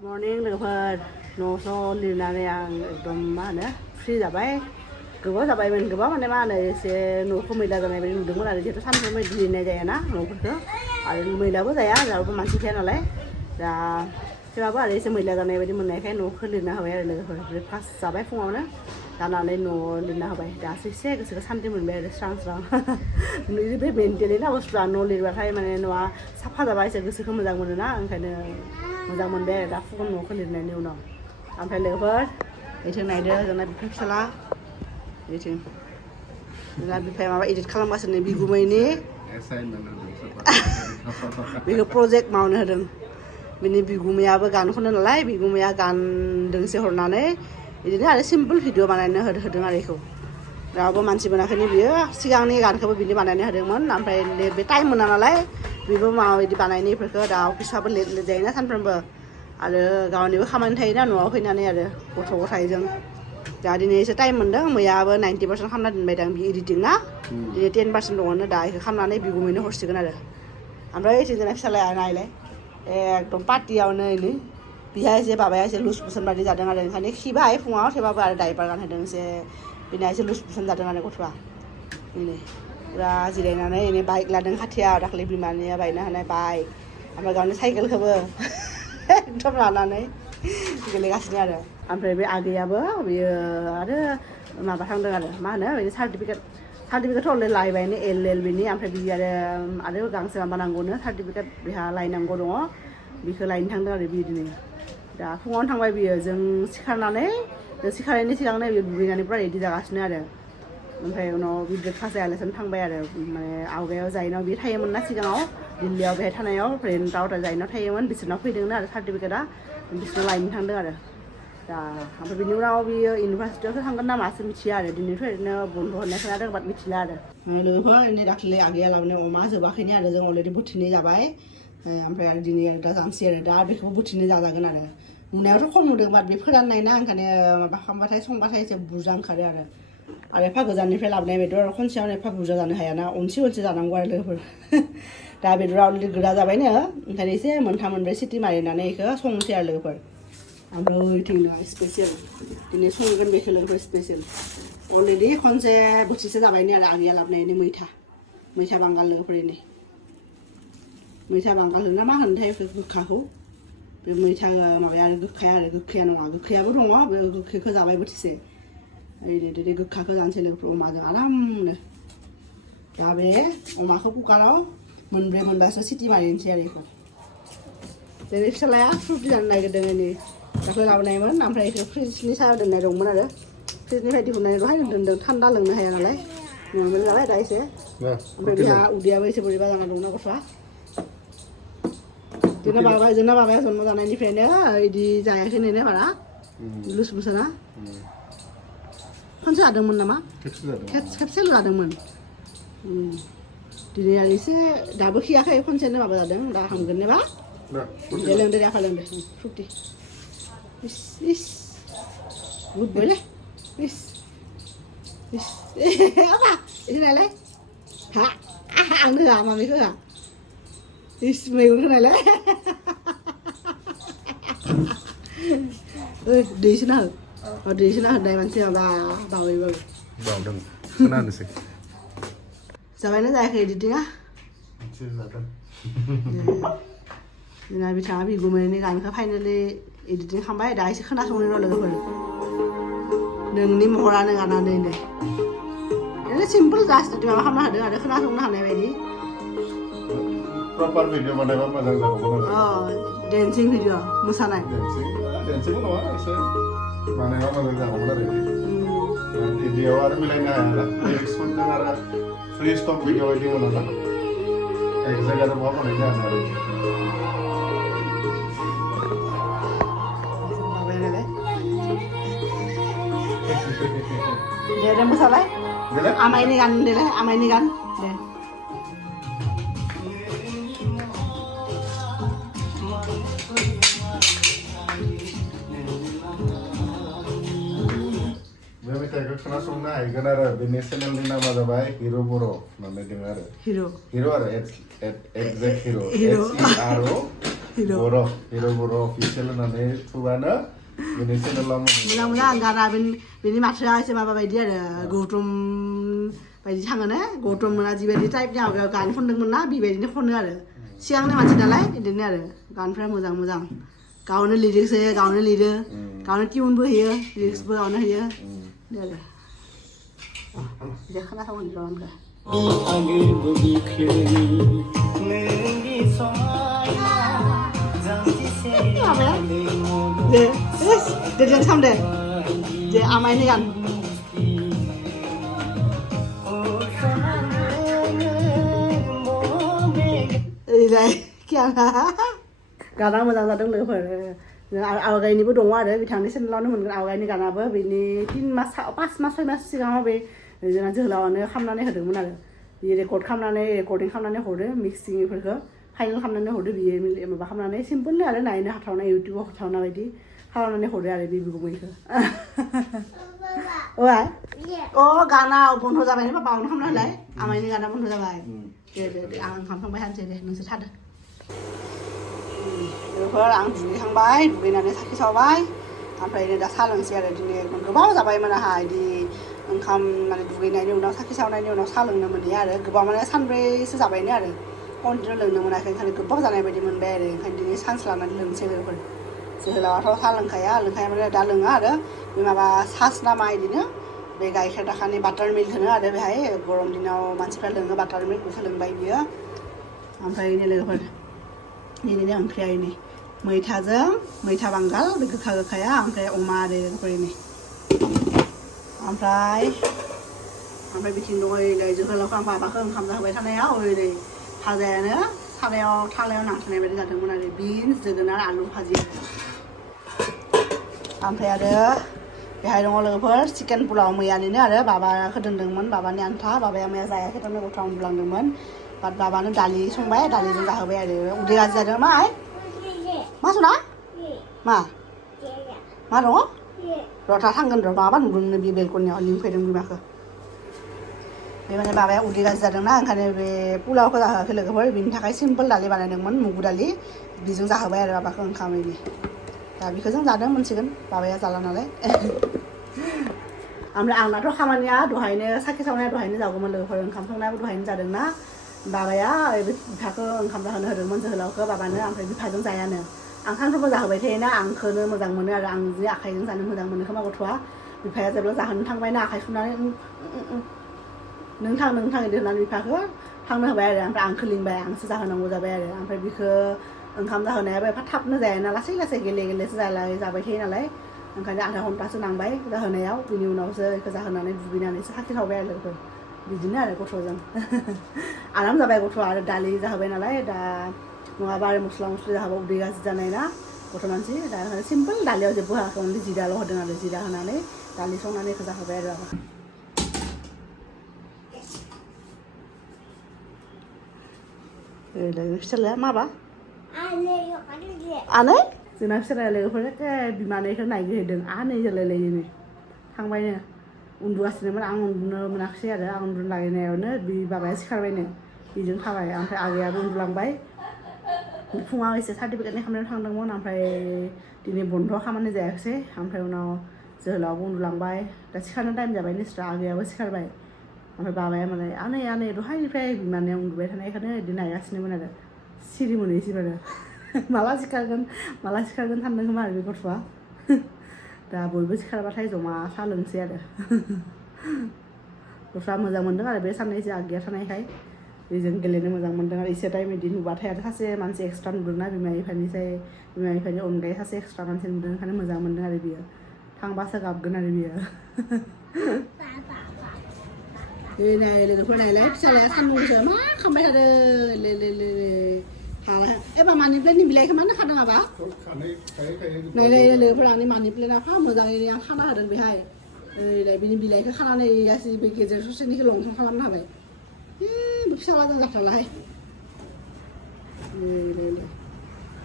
morning लोगोफोर न' लिरनानै आं एकदम मा होनो फ्रि जाबाय गोबाव जाबायमोन गोबां माने मा होनो एसे न'खौ मैला जानाय बायदि नुदोंमोन आरो जिहेथु सानफ्रोमबो लिरनाय जायाना न'फोरखौ आरो मैलाबो जाया जोंहाबो मानसि थाया नालाय दा थेवबाबो आरो एसे मैला जानाय बायदि मोननायखाय न'खौ लिरना होबाय आरो लोगोफोर ब्रेकफास्ट जाबाय फुङावनो जानानै न'आव लिरना होबाय दासो एसे गोसोखौ सान्थि मोनबाय आरो स्रां स्रां बे मेन्टेलि ना बुस्थुआ न' लिरबाथाय माने न'आ साफा जाबा एसे गोसोखौ मोजां मोनोना ओंखायनो मोजां मोनबाय आरो दा फुङाव न'खौ लिरनायनि उनाव ओमफ्राय लोगोफोर बेथिं नायदो जोंना बिफा फिसाला बेथिं जोंना बिफाया माबा एडिट खालामगासिनो बिगुमैनि बेखौ प्रजेक्ट मावनो होदों बिनि बिगुमैयाबो गान खनो नालाय बिगुमैया गान दोंसे हरनानै बिदिनो आरो सिम्पोल भिडिअ बानायनो होदों आरो बेखौ रावबो मानसि मोनाखैनो बियो सिगांनि गानखौबो बिनि बानायनो होदोंमोन ओमफ्राय बे टाइम मोना नालाय बेबो माबा बिदि बानायनो बेफोरखौ दा अफिसाबो लेट जायोना सानफ्रोमबो आरो गावनिबो खामानि थायोना न'आव फैनानै आरो गथ' गथायजों दा दिनै एसे टाइम मोनदों मैयाबो 90% खालामना दोनबाय दां बि एडिटिं ना दिनै 10% दङनो दा बेखौ खालामनानै बिगुमैनो हरसिगोन आरो ओमफ्राय ओइथिं जोंना फिसालाया नायलाय एकदम पार्टियावनो नै बिहा एसे बाबाया एसे लुज पुसन बादि जादों आरो ओंखायनो खिबाय फुङाव थेवबाबो आरो दाइपार गानहोदों एसे बिना एसे लुज पुसन जादों आरो गथ'आ नै पुरा जिरायनानै नै बाइक लादों खाथियाव दाखालि बिमानिया बायनो हानाय बाइक ओमफ्राय गावनि साइकेलखौबो एकदम लानानै गेलेगासिनो आरो ओमफ्राय बे आगैयाबो बियो आरो माबा थांदों आरो मा होनो बिनि सार्टिफिकेट अलरेडि लायबायनो LLB नि ओमफ्राय बियो आरो गांसे माबा नांगौनो सार्टिफिकेट बेहा लायनांगौ दङ बेखौ लायनो थांदों आरो बिदिनो दा फुङावनो थांबाय बियो जों सिखारनायनि सिगांनो बियो दुगैनानै पुरा रेडि जागासिनो आरो ओमफ्राय उनाव बि ब्रेकफास्ट जायालासेनो थांबाय आरो माने आवगायाव जायनाव बि थायोमोन ना सिगाङाव दिल्लीयाव बेहाय थानायाव रेन्टआव जायनाव थायोमोन बिसोरनाव फैदोंनो आरो सार्टिफिकेटआ बिसोरनाव लायनो थांदों आरो दा ओमफ्राय बिनि उनाव बियो इउनिभार्सिटियावसो थांगोन ना मासो मिथिया आरो दिनैथ' ओरैनो बन्द' हरनाय खोनादों बाट मिथिला आरो लोगोफोर नै दाखालि आगैया लाबोनाय अमा जोबाखैनो आरो जों अलरेडि बुथिनै जाबाय ओमफ्राय आरो दिनै दा जानोसै आरो दा बेखौबो बुथिनै जाजागोन आरो नुनायावथ' खम नुदों बाट बे फोराननाय ना ओंखायनो माबा खालामबाथाय संबाथाय एसे बुरजा ओंखारो आरो एफा गोजाननिफ्राय लाबोनाय बेदर खनसेयावनो एफा बुरजा जानो हायाना अनसे जानांगौ आरो लोगोफोर दा बेदरा अलरेडि गोरा जाबायनो ओंखायनो एसे मोनथाम मोनब्रै सिटि मारिनानै बेखौ संनोसै आरो लोगोफोर ओमफ्राय ओइथिं स्पेसियेल दिनै संगोन बेखौ लोगोफोर स्पेसियेल अलरेडि खनसे बोथिसे जाबायनो आरो आगैया लाबोनायनि मैथा बांगाल लोगोफोर मैथा बांगाल होना मा होनोथाय गोखाखौ बे मैथा माबाया गोखैया नङा गोखैयाबो दङ बे गोखैखौ जाबाय बोथिसे ओरै गोखाखौ जानोसै लोगोफोर अमाजों आरामनो दा बे अमाखौ कुकाराव मोनब्रै मोनबासो सिटि मारिनोसै आरो बेखौ जोंनि फिसालाया फ्रुटि जानो नागिरदों नै दाख्लै लाबोनायमोन ओमफ्राय बेखौ फ्रिजनि सायाव दोननाय दंमोन आरो फ्रिजनिफ्राय दिहुननानै दहाय दोनदों थान्दा लोंनो हाया नालाय नर्मेल जाबाय दा एसे ओमफ्राय बेहा उदैयाबो एसे बोरैबा जाना दंना गथ'आ जोंना बाबाया जन्म जानायनिफ्रायनो बिदि जायाखैनो बारा लुज मोसोना खनसे जादोंमोन नामा खेबसेल' जादोंमोन दिनै आरो एसे दाबो खियाखै खनसेनो माबा जादों दा हामगोन नेबा दे लोंदो दे आफा लोंदो फ्रुटि इस गुड बयलै इस आफा एसे नायलाय हा आंनो होआ मामिखौ होआ इस मैगं होनायलाय दैसोना हो दैसोना होनाय मानसि माबा बावैबाबो बावदों खोनानोसै जाबायना जायाखै एडिटिंआ जोंना बिथाङा बिगुमैनि गानखौ फाइनेलि एडिटिं खालामबाय दा एसे खोनासंनो र' लोगोफोर नोंनि महरानो गानानै नै ओरैनो सिम्पोल जास्ट माबा खालामनो हादों आरो खोनासंनो हानाय बायदि प्रपार भिडिअ बानायबा मोजां जागौमोन आरो डेन्सिं भिडिअ मोसानाय डेन्सिंबो नङा एसे बानायबा मोजां जागौमोन आरो भिडिअ आरो मिलायनो हायाना लिरिक्सफोरजों आरो फ्रि स्टक भिडिअ बायदि मोना एक्जेक्ट आरो बहा बानाय जाया आरो दे मोसाबाय आमाइनि गान देलाय आमाइनि गान दे बे मेथाइखौ खोनासंनो हागोन आरो बेनि चेनेलनि नामा जाबाय हिर' बर' होननानै दङ आरो हिर' आरो एक्जेक्ट हिर' HERO बर' अफिसियेल होननानै थुबानो बेनि चेनेलाव मोजां मोजां गाना बेनि माथोआ एसे माबा बायदि आरो गौतम बायदि थाङो ने गौतम मोना जिबायदि टाइपनि माबायाव गान खनदोंमोन ना बेबायदिनो खनो आरो सिगांनि मानसि नालाय बिदिनो आरो गानफ्रा मोजां मोजां गावनो लिरिक्स होयो गावनो लिरो गावनो टिउनबो होयो लिरिक्सबो गावनो होयो बिदि आरो बिदि खोनासंगोन गावनो दे खालाम दे आमायनि गान ओइलाय गाना मोजां जादों लोगोफोर आवगायनिबो दङ आरो बिथांनि चेनेलावनो मोनगोन आवगायनि गानाबो बिनि 5 मास 6 मास सिगाङाव बे जोंना जोहोलावानो खालामनानै होदोंमोन आरो बे रेकर्डिं खालामनानै हरदो मिक्सिं बेफोरखौ फाइनेल खालामनानै हरदो बियो माबा खालामनानै सिम्पोलनो आरो नायनो हाथावना इउटुबाव हाथावना बायदि खालामनानै हरदो आरो बे बिगुमैखौ गाना बन्द जाबाय ना बावनो खालामनालाय आमायनि गाना बन्द जाबाय दे आं ओंखाम संबाय थानोसै दे नोंसोर थादो लोगोफोर आं दुगैखांबाय दुगैनानै साखि सावबाय ओमफ्राय दा साहा लोंसै आरो दिनै गोबाव जाबायमोन आंहा बिदि ओंखाम माने दुगैनायनि उनाव साखि सावनायनि उनाव साहा लोंनो मोनैया आरो गोबां माने सानब्रैसो जाबायनो आरो कन्टिनिउ लोंनो मोनाखै ओंखायनो गोबाव जानाय बायदि मोनबाय आरो ओंखायनो दिनै सान्स लानानै लोंसै लोगोफोर जोहोलावाथ' साहा लोंखाया माने दा लोङा आरो बे माबा सास नामा बिदिनो बे गाइखेर दाखानि बाटार मिल्क होनो आरो बेहाय गरम दिनाव मानसिफ्रा लोङो बाटार मिल्क बेखौ लोंबाय बियो ओमफ्राय इनो लोगोफोर इनिनो ओंख्रिया इनि मैथा बांगाल बे गोखा गोखाया ओमफ्राय अमा आरो लोगोफोर इनि ओमफ्राय बिथिं दङ ओरै जोहोलावखौ आं माबाखौ ओंखाम जाहोबाय थानायाव ओरै भाजायानो थालायाव नांथानाय बायदि जादोंमोन आरो बिन्स जोगोनार आलु भाजि ओमफ्राय आरो बेहाय दङ लोगोफोर चिकेन पुलाव मैयानिनो आरो बाबाखौ दोनदोंमोन बाबानि आन्था बाबाया मैया जायाखै थारमाने गथ'आ उन्दुलांदोंमोन बाट बाबानो दालि संबाय दालिजों जाहोबाय आरो उदै गाज्रि जादों माय मा सना मा दङ रथा थांगोन र' माबा नुदोंनो बे बेलकनियाव लिंफैदों बिमाखौ बे माने बाबाया उदै गाज्रि जादोंना ओंखायनो बे पुलावखौ जाहोआखै लोगोफोर बिनि थाखाय सिम्पोल दालि बानायदोंमोन मुगु दालि बेजों जाहोबाय आरो बाबाखौ ओंखाम इदि दा बेखौ जों जादों मोनसिगोन बाबाया जाला नालाय ओमफ्राय आंनाथ' खामानिया दहायनो साखि सावनाया दहायनो जागौमोन लोगोफोर ओंखाम संनायाबो दहायनो जादोंना बाबाया बिफाखौ ओंखाम जाहोनो होदोंमोन जोहोलावखौ बाबानो ओमफ्राय बिफाजों जायानो आं सानफ्रोमबो जाहोबाय थायोना आंखौनो मोजां मोनो आरो आं जे आखाइजों जानो मोजां मोनो खोमा गथ'आ बिफाया जेब्ला जाहोनो थांबायना आखाइ सुनानै नों थां बिदि होननानै बिफाखौ थांनो होबाय आरो ओमफ्राय आंखौ लिंबाय आंसो जाहोनांगौ जाबाय आरो ओमफ्राय बिखौ ओंखाम जाहोनायाबो एफा थाबनो जायाना लासै गेलेसो जाबाय थायो नालाय ओंखायनो आधा घन्टासो नांबाय जाहोनायाव बिनि उनावसो बेखौ जाहोनानै दुगैनानैसो साखि सावबाय आरो लोगोफोर बिदिनो आरो गथ'जों आराम जाबाय गथ'आ आरो दालि जाहोबाय नालाय दा नङाबा आरो मस्ला जाहोबा उदै गाज्रि जानाय ना गथ' मानसि दा सिम्पोल दालियाव जेबो होआखै अनलि जिराल' होदों आरो जिरा होनानै दालि संनानै बेखौ जाहोबाय आरो फिसालाया माबा आनै जोंना फिसालाया लोगोफोर एखे बिमानैखौ नायगिरहैदों आनै जालायलायोनो थांबायनो उन्दुगासिनोमोन आं उन्दुनो मोनाखिसै आरो आं उन्दुनो नागिरनायावनो बे बाबाया सिखारबायनो बेजों थाबाय ओमफ्राय आगैयाबो उन्दुलांबाय फुङाव एसे सार्टिफिकेटनि खामानियाव थांदोंमोन ओमफ्राय दिनै बन्द' खामानि जायाखिसै ओमफ्राय उनाव जोहोलावबो उन्दुलांबाय दा सिखारनो टाइम जाबाय निस्रा आगैयाबो सिखारबाय ओमफ्राय बाबाया माने आनै दहायनिफ्राय बिमानिया उन्दुबाय थानायखायनो बिदि नायगासिनोमोन आरो सिरि मोनहैसै आरो माला सिखारगोन सानदों खोमा आरो बे गथ'आ दा बयबो सिखारबाथाय जमा साहा लोंसै आरो गथ'आ मोजां मोनदों आरो बे साननैसो आगैया थानायखाय बेजों गेलेनो मोजां मोनदों आरो एसे टाइम बिदि नुबाथाय आरो सासे मानसि एक्सट्रा नुदोंना बिमा बिफानि अनगायै सासे एक्सट्रा मानसि नुदों ओंखायनो मोजां मोनदों आरो बियो थांबासो गाबगोन आरो बियो नाय लोगोफोर नायलाय फिसालाया सानदुंसो मा खालामबाय थादों एबा मानि प्लेननि बिलाइखौ मानो खादों माबा नायलाय लोगोफोर आंनि मानि प्लेना फा मोजाङैनो आं खाना होदों बेहाय बिनि बिलाइखौ खानानै गासैबो गेजेर ससेनिखौ लंथं खालामनो हाबाय फिसालाजों जाथारलाहाय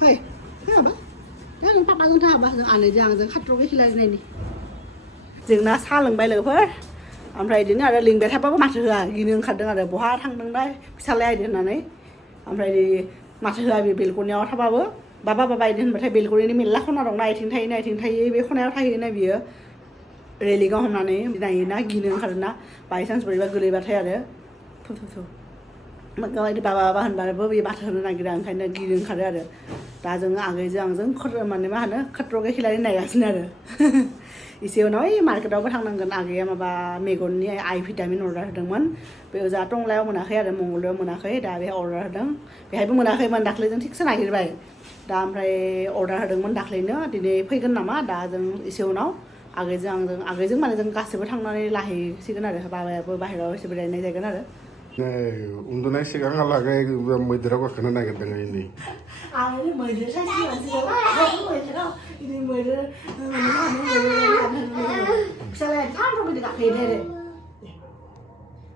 है माबा दा नों पापाजों थाङाबा जों आनैजों आंजों खाथ्र'खै खिलायनायनि जोंना साहा लोंबाय लोगोफोर ओमफ्राय बिदिनो आरो लिंबाय थाबाबो माथो होआ गिनो ओंखारदों आरो बहा थांदोंलाय फिसालाया बिदि होननानै ओमफ्राय माथो होआ बे बेलकनियाव थाबाबो बाबा इदि होनबाथाय बेलकनिनि मेरला खना दं नायथिं थायो बे खनायाव थायोना बियो रेलिंआव हमनानै नायोना गिनो ओंखारोना बायसान्स बोरैबा गोलैबाथाय आरो थु माबायदि बाबा होनबाबो बे बाथो होनो नागिरा ओंखायनो गिनो ओंखारो आरो दा जोङो आगैजों आंजों माने मा होनो खट्रगे खिलारि नायगासिनो आरो एसे उनाव ओइ मार्केटावबो थांनांगोन आगैया माबा मेगननि आइ भिटामिन अर्डार होदोंमोन बे ओजा टंलायाव मोनाखै आरो मंगलदैयाव मोनाखै दा बे अर्डार होदों बेहायबो मोनाखैमोन दाख्लै जों थिगसे नागिरबाय दा ओमफ्राय अर्डार होदोंमोन दाख्लैनो दिनै फैगोन नामा दा जों एसे उनाव आगैजों माने जों गासैबो थांनानै लाहैसिगोन आरो बाबायाबो बाहेरायाव एसे बेरायनाय जागोन आरो उन्दुनाय सिगांहालागै मैदेराव गाखोनो नागिरदों नै आं मैदेर फिसालाया थांथ' मैदेर गाखोयो आरो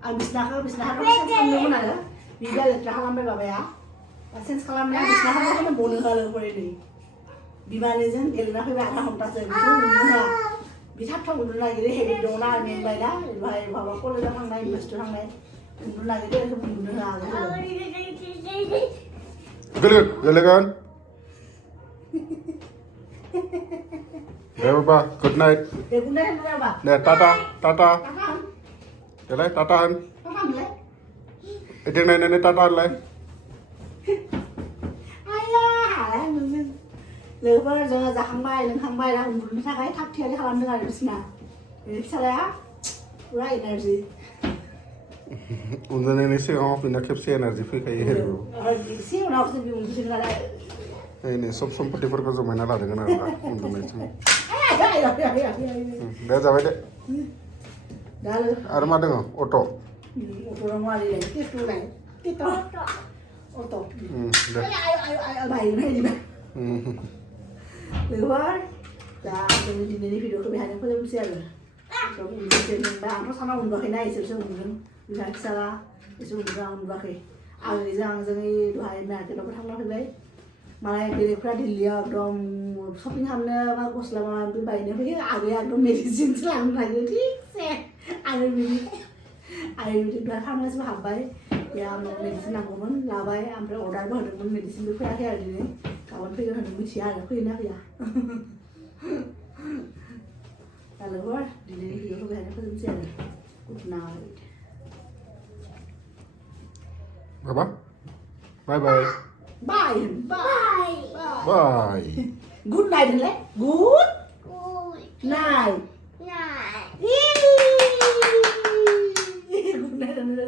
आं बिसनाखौ सेन्स खालामदोंमोन आरो बिदिया लेथ्रा खालामबाय बाबाया सेन्स खालामनाया बिसनाखौ बनो होआलो परे नै बिमानैजों गेलेना फैबाय आधा घन्टासो बेखौ उन्दुनो होआ बि थाब उन्दुनो नागिरो हेबिट दंना मेंबाय दा ओमफ्राय माबा कलेजाव थांनाय इउनिभारसिटियाव थांनाय उन्दुनो नागिरो बेखौ उन्दुनो होआ गेलेगोन दे बाबा गुड नाइट दे टाटा देलाय टाटा होन इथिं नायनानै टाटा होनलाय लोगोफोर जोङो जाखांबाय लोंखांबाय दा उन्दुनो थाखाय थाब थियारि खालामदों आरो बिसना फिसालाया पुरा एनार्जि उन्दुनायनि सिगाङाव फैना खेबसे एनार्जि फैखायो एसे उनावसो बे उन्दुसिगोन आरो नै सब सम्पतिफोरखौ जमायना लादोंमोन आरो दा उन्दुनाय समाव दे जाबाय दे आरो मा दङ अट' लोगोफोर दा जोंनि दिनैनि भिडिअखौ बेहायनो फोजोबनोसै आरो आंथ' सानाव उन्दुवाखैना इसोरसो उन्दुदों बिमा फिसाला एसे उन्दुदों आं उन्दुवाखै आंजों दहाय मार्केटावबो थांना फैबाय मालाय बेलेगफ्रा दिल्लीयाव एकदम शपिं खालामनो मा गस्ला माबा माबि बायनो फैयो आगैया एकदम मेडिसिनसो लांनो नागिरो थिगसे आयुर्वेदिक दहाय फार्मासियाव हाबबाय बेयाव आंनाव मेडिसिन नांगौमोन लाबाय ओमफ्राय अर्डारबो होदोंमोन मेडिसिनबो फैयाखै आरो दिनै गाबोन फैगोन होनना मिथिया आरो फैयोना फैया दा लोगोफोर दिनैनि भिडिअखौ बेहायनो फोजोबनोसै आरो गुड नाइट बाबा बाय बाय बाय बाय गुड नाइट होनलाय गुड नाइट गुड नाइट होनलाय